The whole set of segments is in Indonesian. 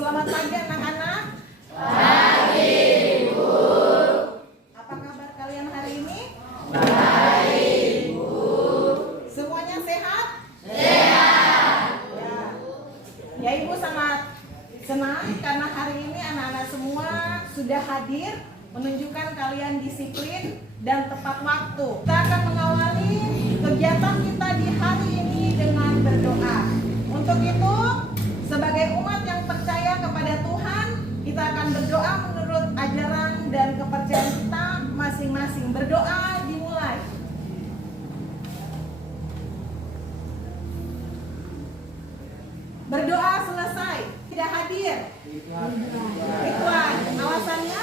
Selamat pagi anak-anak. Pagi, Bu. Apa kabar kalian hari ini? Baik, Bu. Semuanya sehat? Sehat. Ya, Ibu sangat senang karena hari ini anak-anak semua sudah hadir, menunjukkan kalian disiplin dan tepat waktu. Kita akan mengawali kegiatan kita di hari ini dengan berdoa. Untuk itu, sebagai umat yang percaya kepada Tuhan, kita akan berdoa menurut ajaran dan kepercayaan kita masing-masing. Berdoa dimulai. Berdoa selesai, tidak hadir. Ridwan, alasannya?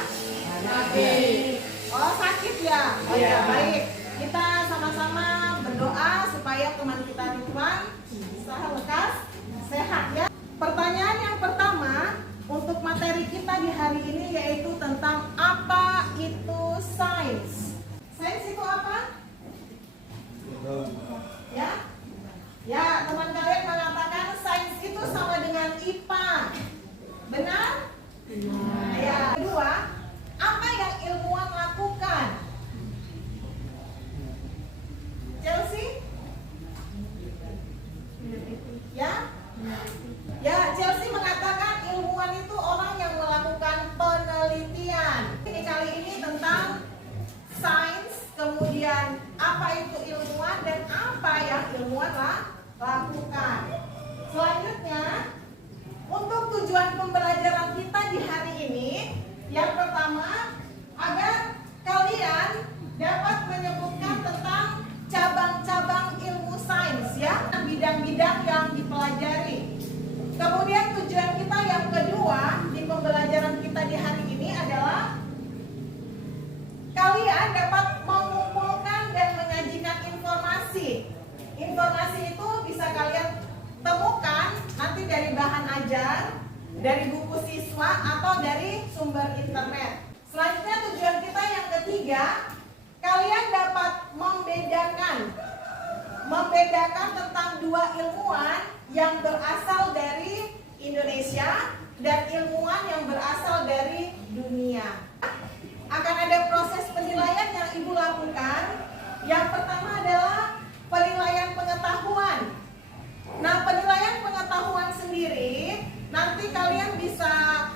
Sakit. Oh, sakit ya? Oh ya, baik. Kita sama-sama berdoa supaya teman kita Ridwan bisa lekas sehat ya. Pertanyaan yang pertama untuk materi kita di hari ini yaitu tentang apa itu sains. Sains itu apa? Ya? Ya, teman kalian mengatakan sains itu sama dengan IPA. Benar? Ya. Kedua, apa yang ilmuwan lakukan? Chelsea? Ya? Ya, Chelsea mengatakan ilmuwan itu orang yang melakukan penelitian. Ini kali ini tentang sains, kemudian apa itu ilmuwan dan apa yang ilmuwan lakukan. Selanjutnya, untuk tujuan pembelajaran kita di hari ini, yang pertama, agar kalian dapat menyebutkan tentang cabang-cabang ilmu sains ya, bidang-bidang yang dipelajari. Kemudian tujuan kita yang kedua di pembelajaran kita di hari ini adalah kalian dapat mengumpulkan dan menyajikan informasi. Informasi itu bisa kalian temukan nanti dari bahan ajar, dari buku siswa atau dari sumber internet. Selanjutnya tujuan kita yang ketiga, kalian dapat membedakan tentang dua ilmuwan yang berasal dari Indonesia dan ilmuwan yang berasal dari dunia. Akan ada proses penilaian yang Ibu lakukan. Yang pertama adalah penilaian pengetahuan. Nah, penilaian pengetahuan sendiri nanti kalian bisa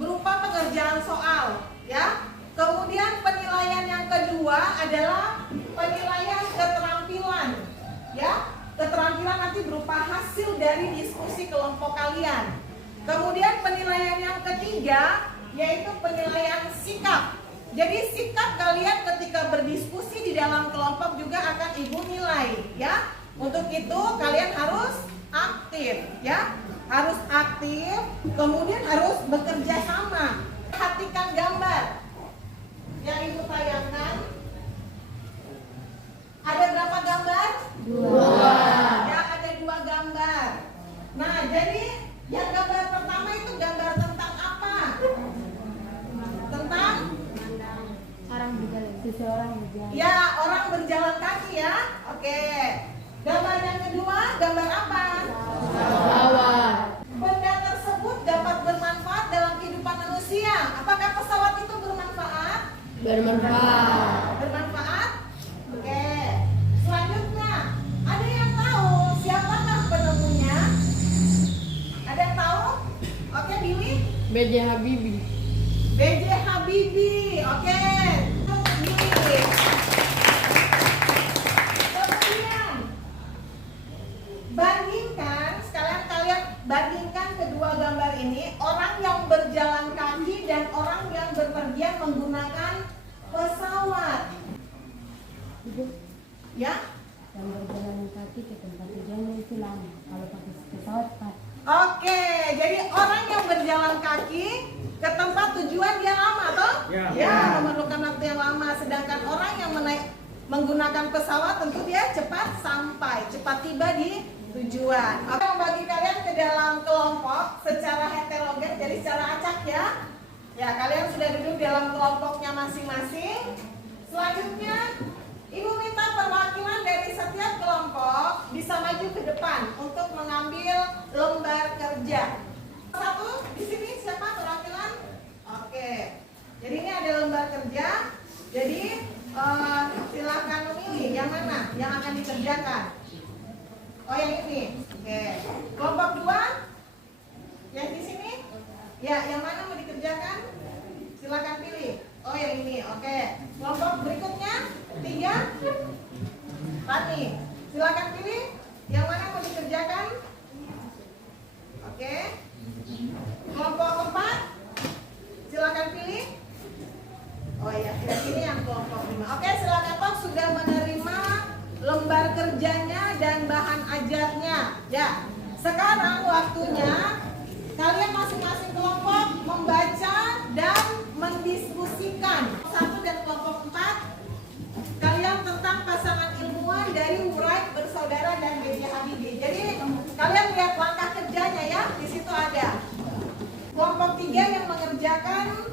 berupa pengerjaan soal, ya. Kemudian penilaian yang kedua adalah penilaian keterampilan, ya. Keterampilan nanti berupa hasil dari diskusi kelompok kalian. Kemudian penilaian yang ketiga yaitu penilaian sikap. Jadi sikap kalian ketika berdiskusi di dalam kelompok juga akan Ibu nilai, ya. Untuk itu kalian harus aktif, ya. Harus aktif, kemudian harus bekerja sama. Perhatikan gambar yang Ibu tayangkan. Ada berapa gambar? 2. Ya, ada 2 gambar. Nah, jadi yang gambar pertama itu gambar tentang apa? Tentang seseorang berjalan. ya, orang berjalan kaki ya. Oke. Gambar yang kedua, gambar apa? Pesawat. Benda tersebut dapat bermanfaat dalam kehidupan manusia. Apakah pesawat itu bermanfaat? Bermanfaat. Bermanfaat? Oke. Selanjutnya, ada yang tahu siapakah penemunya? Ada yang tahu? Oke, Billy? B.J. Habibie. B.J. Habibie. Oke. Billy. Kemudian, kalian bandingkan kedua gambar ini, orang yang berjalan kaki dan orang yang berpergian menggunakan pesawat. Ya? Yang berjalan kaki ke tempat tujuannya itu lama. Kalau pakai pesawat cepat. Oke, jadi orang yang berjalan kaki ke tempat tujuan dia lama toh? Ya, memerlukan waktu yang lama. Sedangkan orang yang menggunakan pesawat tentu dia cepat sampai, cepat tiba di tujuan. Oke, membagi kalian ke dalam kelompok secara heterogen, jadi secara acak ya. Ya, kalian sudah duduk dalam kelompoknya masing-masing. Selanjutnya, Ibu minta perwakilan dari setiap kelompok bisa maju ke depan untuk mengambil lembar kerja. Satu. Yang mana? Yang akan dikerjakan? Oh, yang ini. Oke. Kelompok 2? Yang di sini? Ya, yang mana mau dikerjakan? Silakan pilih. Oh, yang ini. Oke. Kelompok berikutnya? 3? Rani. Silakan pilih. Yang mana mau dikerjakan? Oke. Kelompok 4? Silakan pilih. Oh iya, ini yang kelompok 5. Oke, silakan Pak, sudah menerima lembar kerjanya dan bahan ajarnya. Ya, sekarang waktunya kalian masing-masing kelompok membaca dan mendiskusikan. 1 dan kelompok 4, kalian tentang pasangan ilmuwan dari Wright bersaudara dan B.J. Habibie. Jadi kalian lihat langkah kerjanya ya, di situ ada. Kelompok 3 yang mengerjakan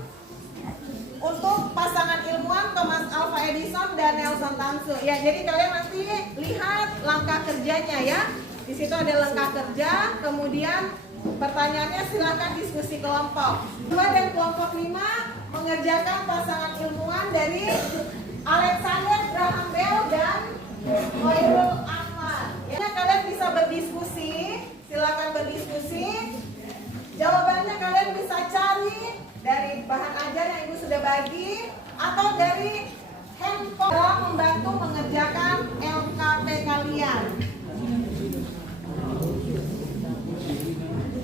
untuk pasangan ilmuwan Thomas Alva Edison dan Nelson Tansu. Ya, jadi kalian nanti lihat langkah kerjanya ya. Di situ ada langkah kerja, kemudian pertanyaannya silahkan diskusi kelompok. 2 dan kelompok 5 mengerjakan pasangan ilmuwan dari Alexander Graham Bell dan Khairul Anwar. Ya, kalian bisa berdiskusi, silakan berdiskusi. Jawabannya kalian bisa cari dari bahan ajar yang Ibu sudah bagi atau dari handphone dalam membantu mengerjakan LKP kalian.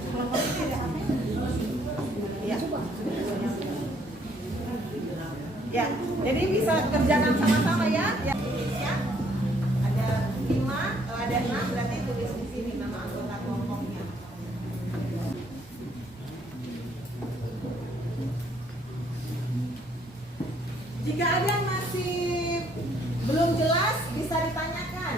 Kelompok ini ada apa? Ya. Ya, jadi bisa kerjakan sama-sama ya. Ya. Ada 5, kalau ada 6 berarti tulis di sini nama anggota kelompoknya. Jika ada yang masih belum jelas, bisa ditanyakan.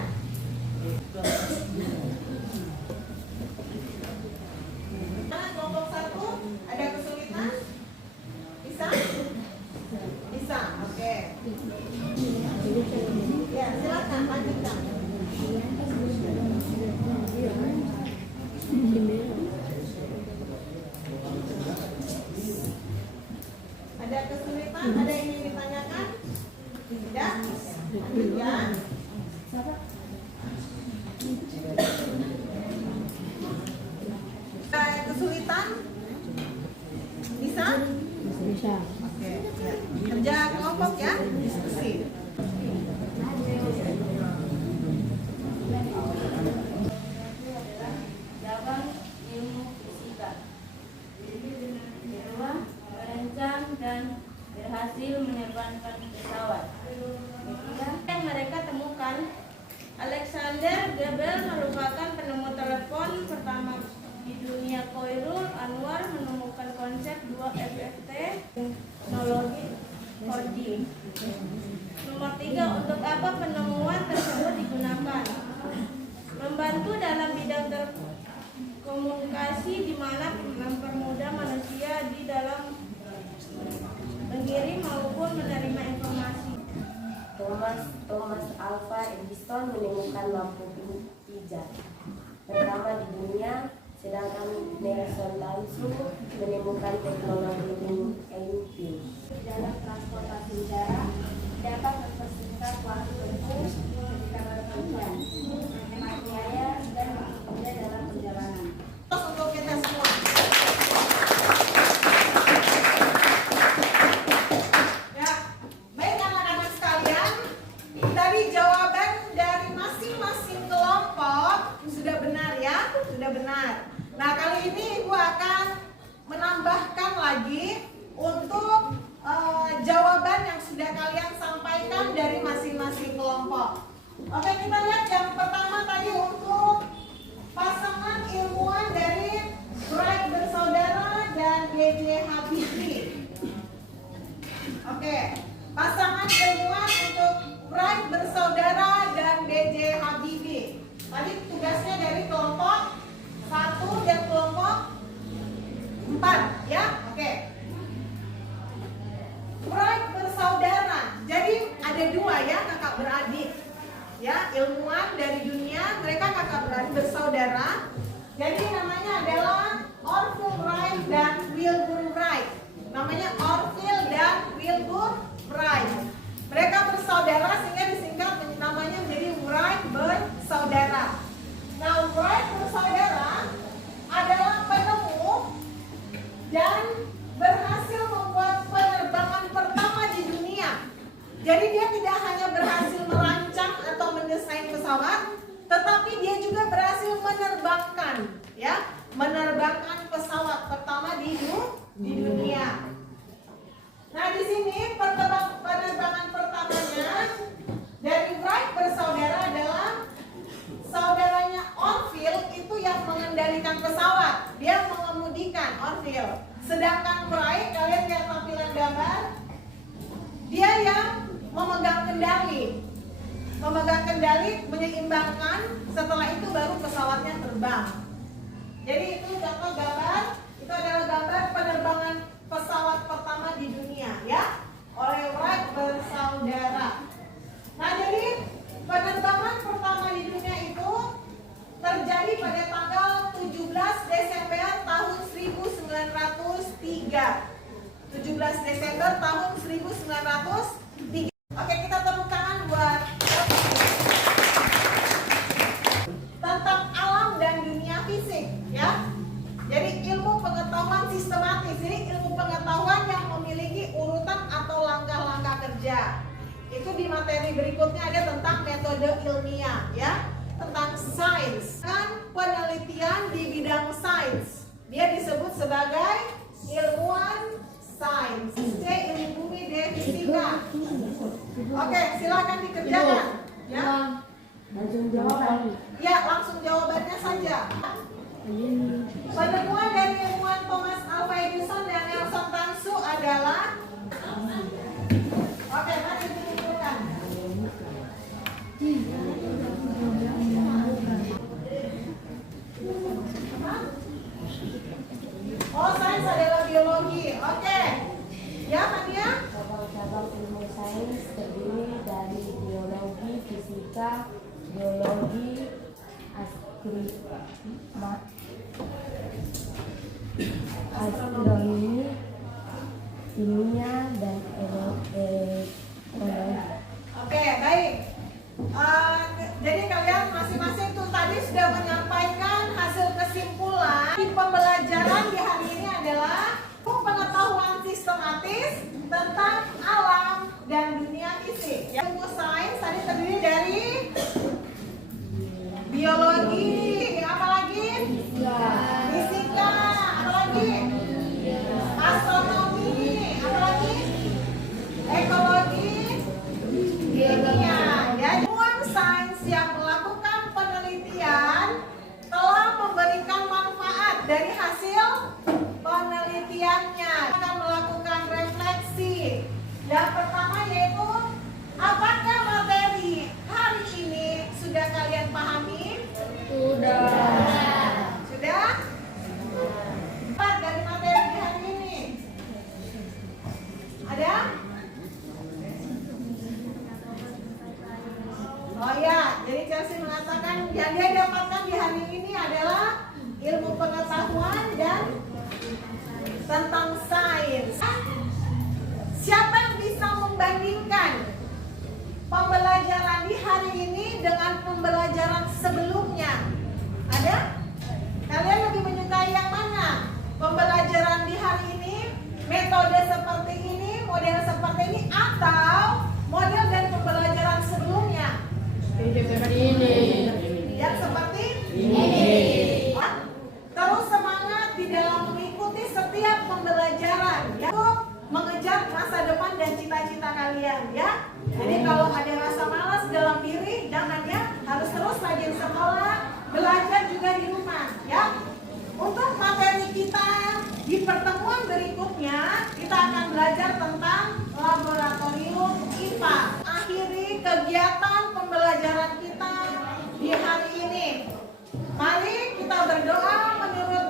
Nah, kelompok 1 ada kesulitan? Bisa? Bisa, oke. Ya, silakan lanjutkan. Ada kesulitan? Ada yang ingin ditanyakan? Tidak? Ya. Ada kesulitan? Bisa? Bisa. Oke. Ya. Kerja kelompok ya, diskusi. Cabang ilmu fisika. Kedua, merancang dan berhasil menerbangkan pesawat. Ketiga, yang mereka temukan, Alexander Graham Bell merupakan penemu telepon pertama di dunia. Khairul Anwar menemukan konsep 2FFT, teknologi 4D. Nomor 3, untuk apa penemuan tersebut digunakan? Membantu dalam bidang komunikasi, di mana mempermudah manusia di dalam mengirim maupun menerima informasi. Thomas Alva Edison menemukan lampu hijau pertama di dunia, sedangkan Nelson Tansu menemukan teknologi EMP. Dalam transportasi udara dapat mempersingkat waktu tempuh ketika berpergian, menghemat biaya dan bekerja dalam perjalanan. Terus untuk kita semua. Ya, baik anak-anak sekalian, tadi jawaban dari masing-masing kelompok sudah benar ya, sudah benar. Nah, kali ini Ibu akan menambahkan lagi untuk jawaban yang sudah kalian sampaikan dari masing-masing kelompok. Oke, kita lihat yang pertama tadi untuk pasangan ilmuwan dari Wright bersaudara dan B.J. Habibie. Oke, pasangan ilmuwan untuk Wright bersaudara dan B.J. Habibie. Tadi tugasnya dari kelompok 1 dan kelompok 4 ya. Oke. Wright bersaudara. Jadi ada 2 ya, kakak beradik. Ya, ilmuwan dari dunia, mereka kakak beradik bersaudara. Jadi namanya adalah Orville Wright dan Wilbur Wright. Namanya Orville dan Wilbur Wright. Mereka bersaudara sehingga disingkat namanya tampil. Sedangkan pride, kalian lihat tampilan gambar, dia yang memegang kendali. Memegang kendali, menyeimbangkan, setelah itu baru pesawatnya terbang. Jadi itu contoh gambar, itu adalah gambar penerbangan pesawat pertama di dunia ya, oleh Wright bersaudara. Nah, jadi penerbangan pertama di dunia itu terjadi pada tanggal 17 Desember tahun 1903. 17 Desember tahun 1903. Oke, kita tepuk tangan buat tentang alam dan dunia fisik ya. Jadi ilmu pengetahuan sistematis, jadi ilmu pengetahuan yang memiliki urutan atau langkah-langkah kerja. Itu di materi berikutnya ada tentang metode ilmiah ya, tentang sains. Kan penelitian di bidang sains, dia disebut sebagai ilmuwan sains. C, ilmu bumi, D, fisika. Oke, silakan dikerjakan ya. Langsung jawaban. Ya, langsung jawabannya saja. Penemuan dari ilmuwan Thomas Alva Edison dan Nelson Tansu adalah, oke, mari dikumpulkan. Oh, sains adalah biologi. Oke. Ya, Mania? Cabang-cabang ilmu sains terdiri dari biologi, fisika, geologi, astronomi, kimia, dan ekologi. Oke, baik. Jadi kalian masing-masing tuh tadi sudah menyampaikan hasil kesimpulan. Pembelajaran di hari ini adalah pengetahuan sistematis tentang alam dan dunia fisik. Ilmu sains tadi terdiri dari biologi, apa lagi? Fisika, apa lagi? Astronomi, apa lagi? Ekologi, kimia. Ya, ilmuwan sains yang melakukan penelitian telah memberikan manfaat dari hasil penelitiannya. Akan melakukan refleksi. Yang pertama yaitu, apakah materi hari ini sudah kalian pahami? Sudah? Apa dari materi di hari ini? Ada? Oh ya, jadi Chelsea mengatakan yang dia dapatkan di hari ini adalah ilmu pengetahuan dan tentang sains. Siapa yang bisa membandingkan pembelajaran di hari ini dengan pembelajaran sebelumnya? Ada? Kalian lebih menyukai yang mana? Pembelajaran di hari ini, metode seperti ini, model seperti ini, atau model dan pembelajaran sebelumnya? Seperti ini. Yang seperti ini. Terus semangat di dalam mengikuti setiap pembelajaran ya, untuk mengejar masa depan dan cita-cita kalian ya. Jadi kalau ada rasa malas dalam diri, jangan ya, harus terus rajin sekolah, belajar juga di rumah ya. Untuk materi kita di pertemuan berikutnya, kita akan belajar tentang laboratorium IPA. Akhiri kegiatan pembelajaran kita di hari ini. Mari kita berdoa menurut